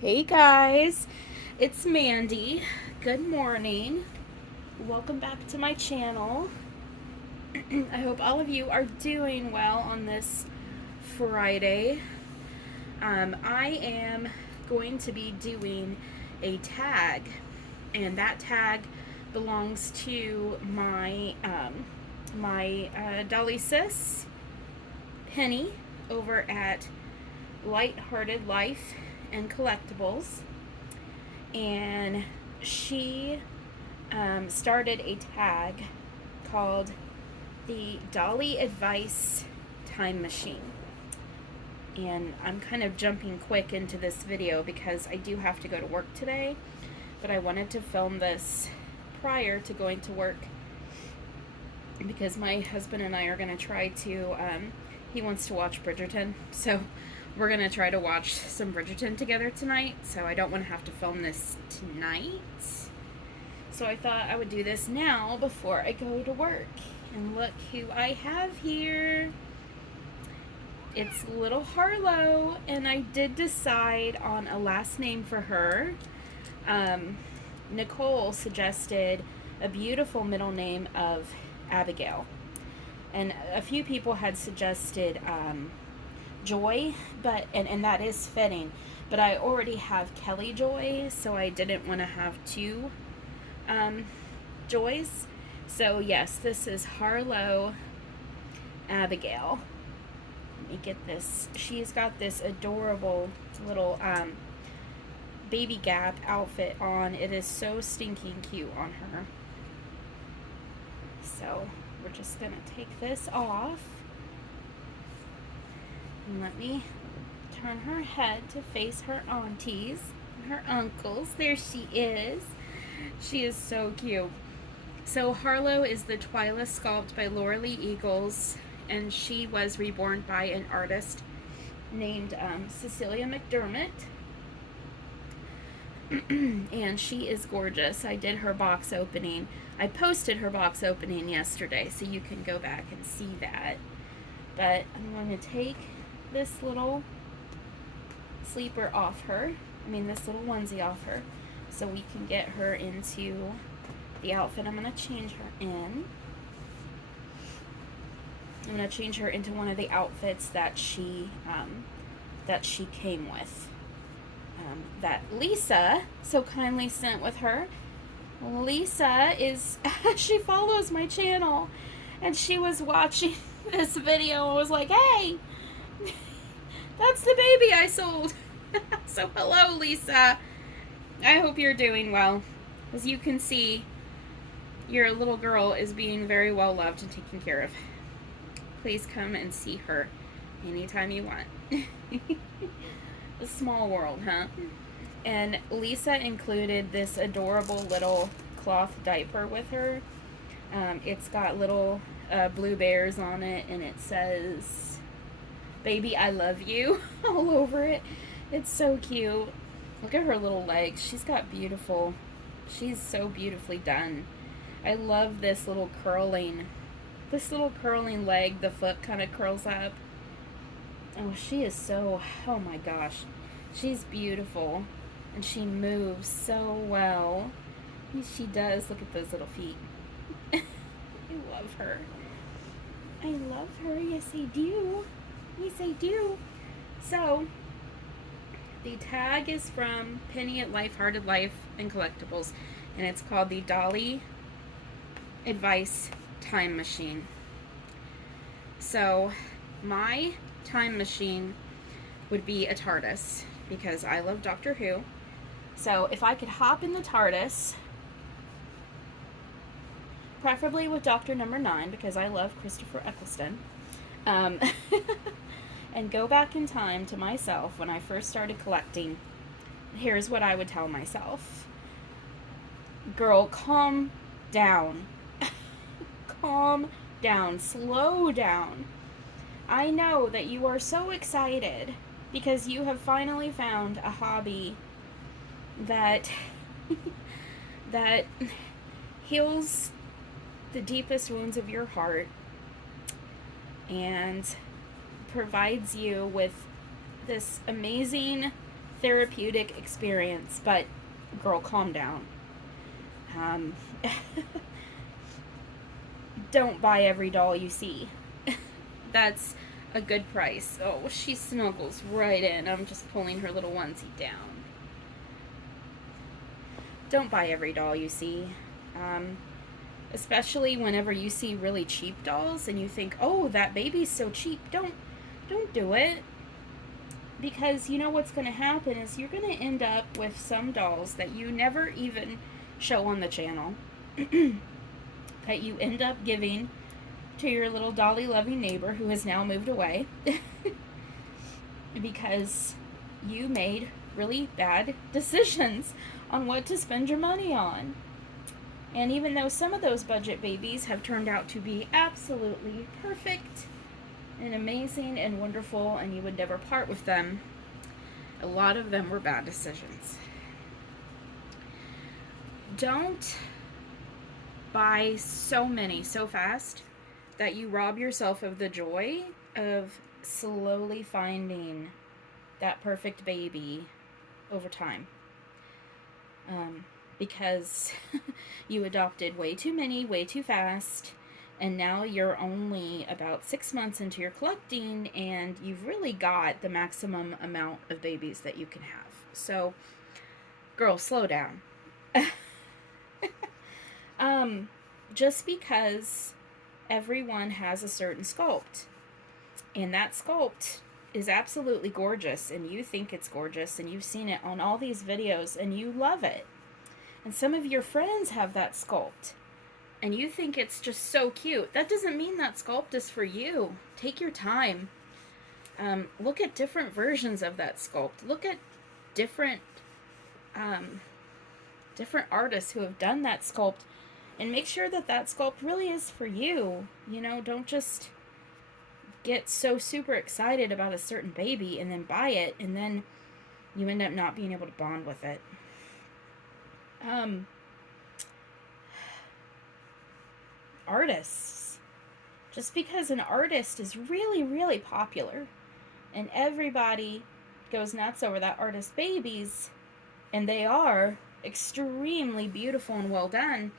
Hey guys, it's Mandy. Good morning. Welcome back to my channel. I hope all of you are doing well on this Friday. I am going to be doing a tag, and that tag belongs to my Dolly sis, Pennye, over at Lighthearted Life and Collectibles, and she started a tag called the Dolly Advice Time Machine. And I'm kind of jumping quick into this video because I do have to go to work today, but I wanted to film this prior to going to work because my husband and I are going to try to, he wants to watch Bridgerton, so we're going to try to watch some Bridgerton together tonight, so I don't want to have to film this tonight. So I thought I would do this now before I go to work. And look who I have here. It's little Harlow, and I did decide on a last name for her. Nicole suggested a beautiful middle name of Abigail. And a few people had suggested Joy, but and that is fitting, but I already have Kelly Joy, so I didn't want to have two Joys. So yes, this is Harlow Abigail. Let me get this. She's got this adorable little baby Gap outfit on. It is so stinking cute on her. So we're just gonna take this off. And let me turn her head to face her aunties and her uncles. There she is. She is so cute. So Harlow is the Twyla sculpt by Laura Lee Eagles, and she was reborn by an artist named Cecilia McDermott. And she is gorgeous. I did her box opening. I posted her box opening yesterday, so you can go back and see that. But I'm going to take this little sleeper off her. This little onesie off her, so we can get her into the outfit I'm going to change her in. I'm going to change her into one of the outfits that she came with. That Lisa so kindly sent with her. Lisa is, she follows my channel, and she was watching this video and was like, hey, that's the baby I sold. So hello, Lisa. I hope you're doing well. As you can see, your little girl is being very well loved and taken care of. Please come and see her anytime you want. A small world, huh? And Lisa included this adorable little cloth diaper with her. It's got little blue bears on it, and it says, "Baby, I love you," all over it. It's so cute. Look at her little legs. She's so beautifully done. I love this little curling leg. The foot kind of curls up. Oh, she is so, oh my gosh. She's beautiful. And she moves so well. She does. Look at those little feet. I love her. I love her. Yes, I do. Yes, I do. So, the tag is from Pennye at Lighthearted Life and Collectibles, and it's called the Dolly Advice Time Machine. So, my time machine would be a TARDIS, because I love Doctor Who. So, if I could hop in the TARDIS, preferably with Doctor Number 9, because I love Christopher Eccleston, and go back in time to myself when I first started collecting, here's what I would tell myself. Girl, calm down. Calm down. Slow down. I know that you are so excited because you have finally found a hobby that that heals the deepest wounds of your heart and provides you with this amazing therapeutic experience, but girl, calm down. Um, don't buy every doll you see. That's a good price. Oh, she snuggles right in. I'm just pulling her little onesie down. Don't buy every doll you see. Especially whenever you see really cheap dolls and you think, oh, that baby's so cheap. Don't do it. Because you know what's going to happen is you're going to end up with some dolls that you never even show on the channel. That you end up giving to your little dolly loving neighbor who has now moved away. Because you made really bad decisions on what to spend your money on. And even though some of those budget babies have turned out to be absolutely perfect and amazing and wonderful, and you would never part with them, a lot of them were bad decisions. Don't buy so many so fast that you rob yourself of the joy of slowly finding that perfect baby over time. Because you adopted way too many, way too fast, and now you're only about 6 months into your collecting, and you've really got the maximum amount of babies that you can have. So, girl, slow down. Just because everyone has a certain sculpt, and that sculpt is absolutely gorgeous, and you think it's gorgeous, and you've seen it on all these videos, and you love it. And some of your friends have that sculpt, and you think it's just so cute. That doesn't mean that sculpt is for you. Take your time. Look at different versions of that sculpt. Look at different artists who have done that sculpt, and make sure that that sculpt really is for you. You know, don't just get so super excited about a certain baby and then buy it, and then you end up not being able to bond with it. Artists. Just because an artist is really, really popular and everybody goes nuts over that artist's babies, and they are extremely beautiful and well done,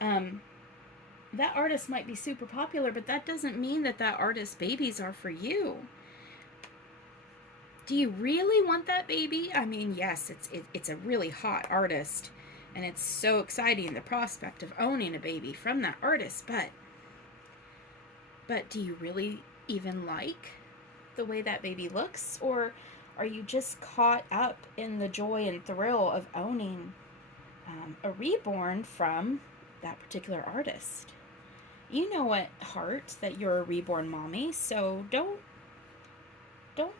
that artist might be super popular, but that doesn't mean that that artist's babies are for you. Do you really want that baby? I mean, yes, it's a really hot artist, and it's so exciting, the prospect of owning a baby from that artist, but do you really even like the way that baby looks? Or are you just caught up in the joy and thrill of owning a reborn from that particular artist? You know at heart that you're a reborn mommy, so don't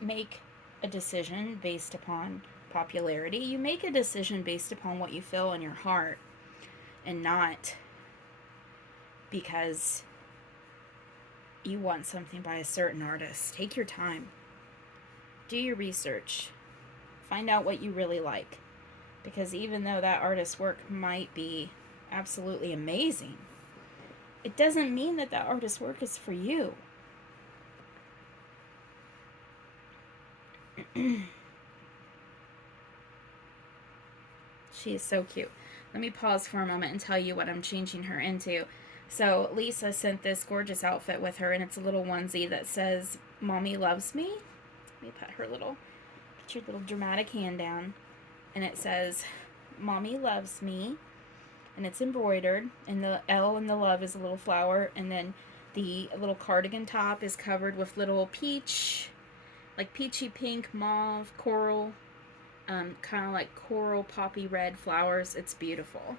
make a decision based upon popularity. You make a decision based upon what you feel in your heart, and not because you want something by a certain artist. Take your time. Do your research. Find out what you really like. Because even though that artist's work might be absolutely amazing, it doesn't mean that that artist's work is for you. She is so cute. Let me pause for a moment and tell you what I'm changing her into. So Lisa sent this gorgeous outfit with her, and it's a little onesie that says, "Mommy loves me." Let me put your little dramatic hand down. And it says, "Mommy loves me." And it's embroidered, and the L in the love is a little flower, and then the little cardigan top is covered with little peachy pink, mauve, coral, kind of like coral poppy red flowers. It's beautiful.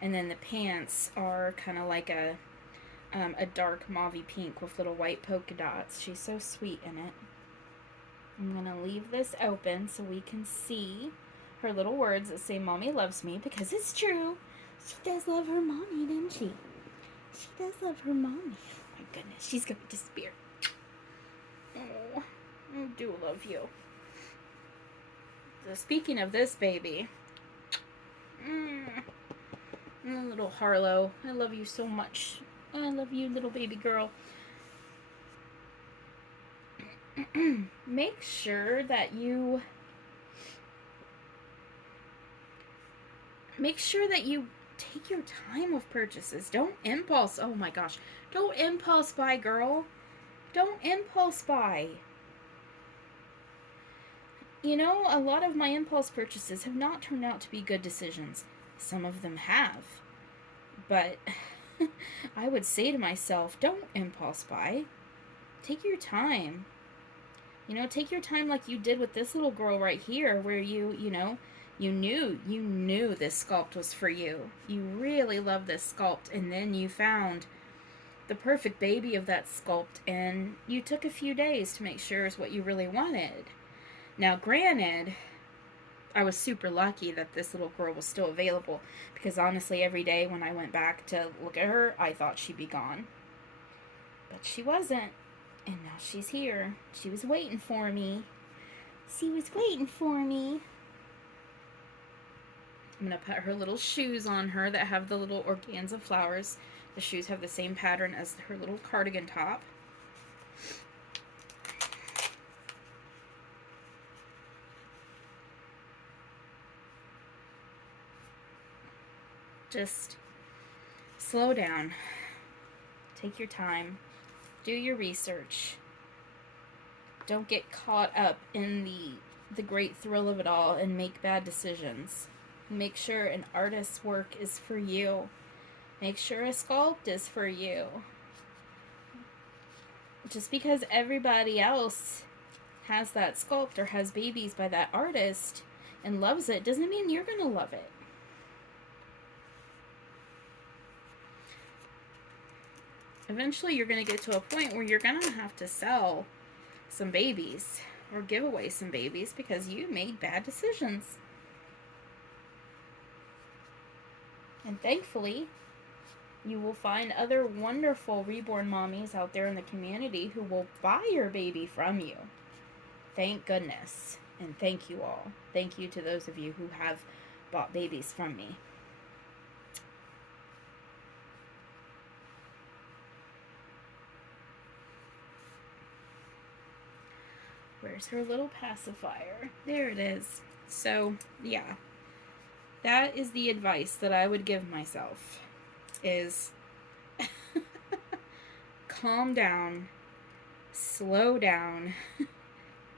And then the pants are kind of like a dark mauvey pink with little white polka dots. She's so sweet in it. I'm going to leave this open so we can see her little words that say, "Mommy loves me," because it's true. She does love her mommy, doesn't she? She does love her mommy. Oh my goodness, she's going to disappear. Oh, I do love you. So speaking of this baby, little Harlow, I love you so much. I love you, little baby girl. Make sure that you make sure that you take your time with purchases. Don't impulse. Oh my gosh. Don't impulse buy, girl. Don't impulse buy. You know, a lot of my impulse purchases have not turned out to be good decisions. Some of them have. But I would say to myself, don't impulse buy. Take your time. You know, take your time like you did with this little girl right here, where you knew this sculpt was for you. You really love this sculpt, and then you found the perfect baby of that sculpt, and you took a few days to make sure it's what you really wanted. Now, granted, I was super lucky that this little girl was still available, because honestly, every day when I went back to look at her, I thought she'd be gone. But she wasn't. And now she's here. She was waiting for me. She was waiting for me. I'm going to put her little shoes on her that have the little organza flowers. The shoes have the same pattern as her little cardigan top. Just slow down. Take your time. Do your research. Don't get caught up in the great thrill of it all and make bad decisions. Make sure an artist's work is for you. Make sure a sculpt is for you. Just because everybody else has that sculpt or has babies by that artist and loves it doesn't mean you're going to love it. Eventually you're going to get to a point where you're going to have to sell some babies or give away some babies because you made bad decisions. And thankfully, you will find other wonderful reborn mommies out there in the community who will buy your baby from you. Thank goodness. And thank you all. Thank you to those of you who have bought babies from me. Where's her little pacifier? There it is. So, yeah. That is the advice that I would give myself. Is calm down. Slow down.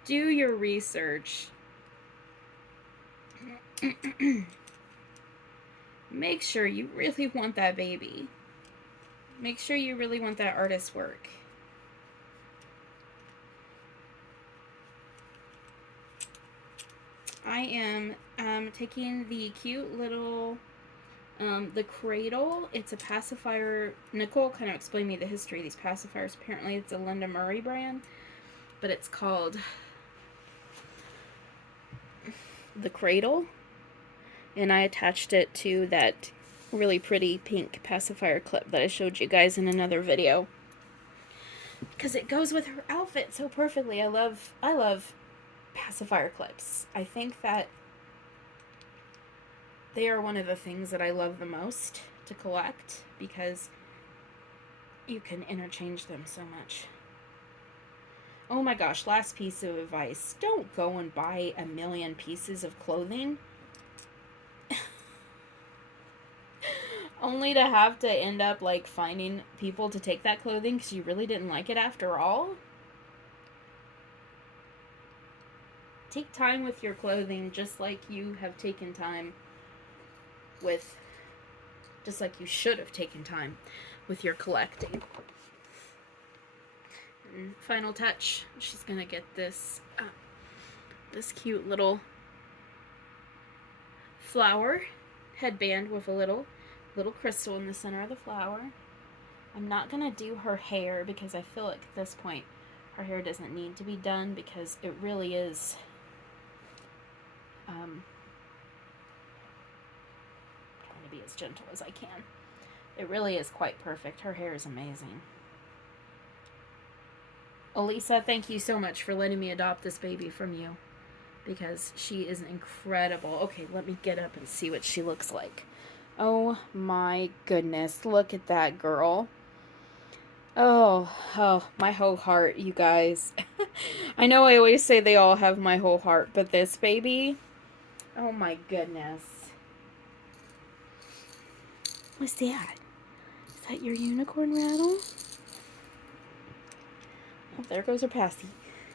Do your research. Make sure you really want that baby. Make sure you really want that artist's work. I am taking the cute little, the cradle. It's a pacifier. Nicole kind of explained me the history of these pacifiers. Apparently it's a Linda Murray brand, but it's called the Cradle. And I attached it to that really pretty pink pacifier clip that I showed you guys in another video. Because it goes with her outfit so perfectly. I love pacifier clips. I think that they are one of the things that I love the most to collect because you can interchange them so much. Oh my gosh, last piece of advice. Don't go and buy a million pieces of clothing only to have to end up like finding people to take that clothing because you really didn't like it after all. Take time with your clothing just like you have taken time with, just like you should have taken time with your collecting. And final touch, she's gonna get this, this cute little flower headband with a little crystal in the center of the flower. I'm not gonna do her hair because I feel like at this point her hair doesn't need to be done because it really is trying to be as gentle as I can. It really is quite perfect. Her hair is amazing. Elisa, thank you so much for letting me adopt this baby from you because she is incredible. Okay, let me get up and see what she looks like. Oh my goodness, look at that girl. Oh, my whole heart, you guys. I know I always say they all have my whole heart, but this baby, oh my goodness. What's that? Is that your unicorn rattle? Oh, there goes her passy.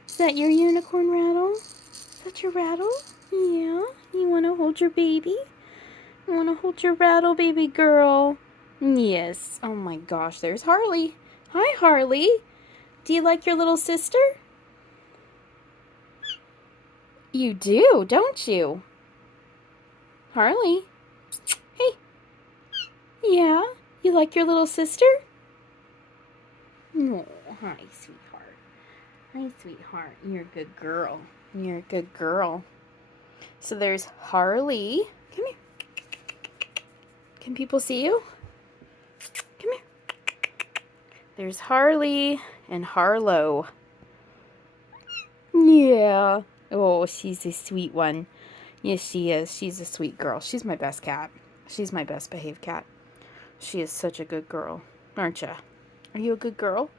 Is that your unicorn rattle? Is that your rattle? Yeah? You want to hold your baby? You want to hold your rattle, baby girl? Yes. Oh my gosh, there's Harley. Hi, Harley. Do you like your little sister? You do, don't you? Harley. Hey. Yeah? You like your little sister? Oh, hi, sweetheart. Hi, sweetheart. You're a good girl. You're a good girl. So there's Harley. Come here. Can people see you? Come here. There's Harley and Harlow. Yeah. Oh, she's a sweet one. Yes, she is. She's a sweet girl. She's my best cat. She's my best behaved cat. She is such a good girl, aren't you? Are you a good girl?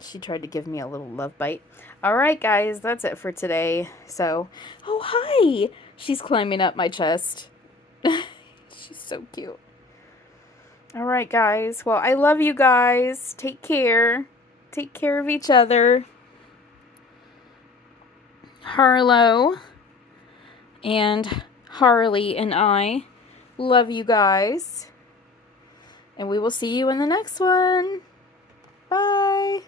She tried to give me a little love bite. All right, guys, that's it for today. So, oh, hi. She's climbing up my chest. She's so cute. All right, guys. Well, I love you guys. Take care. Take care of each other. Harlow and Harley and I love you guys. And we will see you in the next one. Bye.